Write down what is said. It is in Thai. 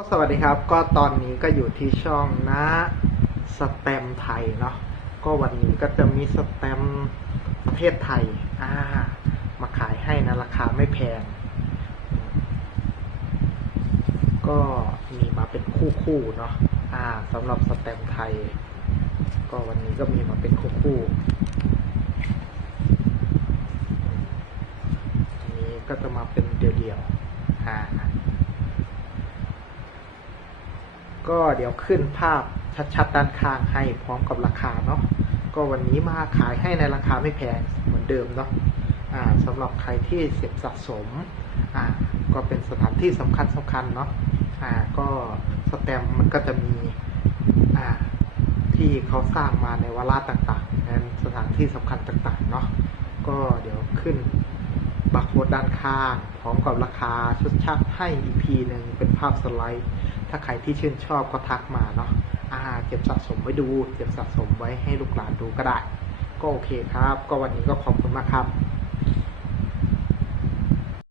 ก็สวัสดีครับ ก็ตอนนี้ก็อยู่ที่ช่องนะสแตมไทยเนาะก็วันนี้ก็จะมีสแตมประเทศไทยอ่ามาขายให้นะราคาไม่แพง ก็มีมาเป็นคู่คู่เนาะอ่าสำหรับสแตมไทย ก็วันนี้ก็มีมาเป็นคู่คู่นนี้ก็จะมาเป็นเดี่ยวๆอ่า ก็เดี๋ยวขึ้นภาพชัดๆด้านข้างให้พร้อมกับราคาเนาะก็วันนี้มาขายให้ในราคาไม่แพงเหมือนเดิมเนาะสำหรับใครที่เก็บสะสมก็เป็นสถานที่สำคัญสำคัญเนาะอ่าก็สแตมมันก็จะมีที่เขาสร้างมาในวาระต่างๆนั้นสถานที่สำคัญต่างๆเนาะก็เดี๋ยวขึ้นบาร์โค้ดด้านข้างพร้อมกับราคาชุดชักให้อีกทีหนึ่งเป็นภาพสไลด์ ถ้าใครที่ชื่นชอบก็ทักมาเนาะอ่าเก็บสะสมไว้ดู เก็บสะสมไว้ให้ลูกหลานดูก็ได้ ก็โอเคครับ ก็วันนี้ก็ขอบคุณมากครับ